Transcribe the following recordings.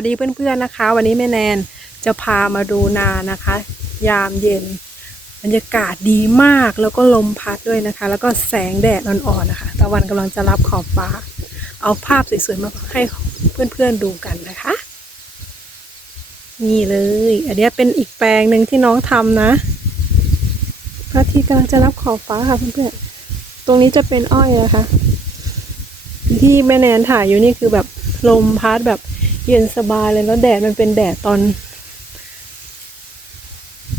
วัสดีเพื่อนๆนะคะ วันนี้แม่แนนจะพามาดูนานะคะ ยามเย็น บรรยากาศดีมากแล้วก็ลมพัดด้วยนะคะ แล้วก็แสงแดดอ่อนๆนะคะตะวันกำลังจะรับขอบฟ้า เอาภาพสวยๆมาให้เพื่อนๆดูกันนะคะ นี่เลย อันนี้เป็นอีกแปลงหนึ่งที่น้องทำนะพระอาทิตย์กำลังจะรับขอบฟ้าค่ะเพื่อนๆตรงนี้จะเป็นอ้อยนะคะ ที่แม่แนนถ่ายอยู่นี่คือแบบลมพัดแบบ เย็นสบายเลยแล้วแดดมันเป็นแดดตอน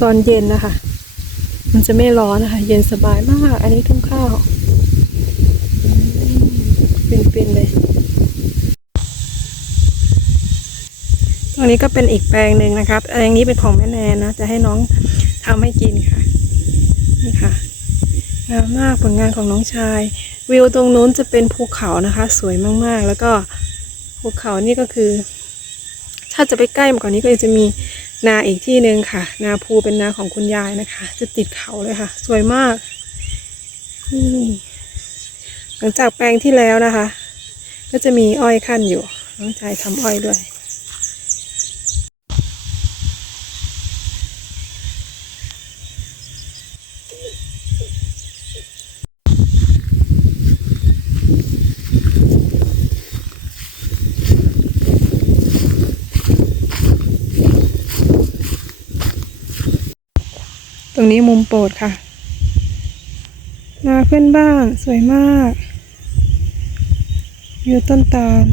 ตอนเย็นนะคะ มันจะไม่ร้อนนะคะ เย็นสบายมาก อันนี้ทุ่งข้าวอืมฟินๆเลยตรงนี้ก็เป็นอีกแปลงหนึ่งนะครับแปลงนี้เป็นของแม่แนนนะ จะให้น้องทำให้กินค่ะ นี่ค่ะงามมากผลงานของน้องชาย วิวตรงนู้นจะเป็นภูเขานะคะ สวยมากๆ แล้วก็ภูเขานี่ก็คือ ถ้าจะไปใกล้มากกว่านี้ก็จะมีนาอีกที่หนึ่งค่ะ นาภูเป็นนาของคุณยายนะคะ จะติดเขาเลยค่ะ สวยมากนี่หลังจากแปลงที่แล้วนะคะ ก็จะมีอ้อยขั้นอยู่น้องชายทำอ้อยด้วย รงนี้มุมโปรดค่ะ นาเพื่อนบ้านสวยมากวิวต้นตาล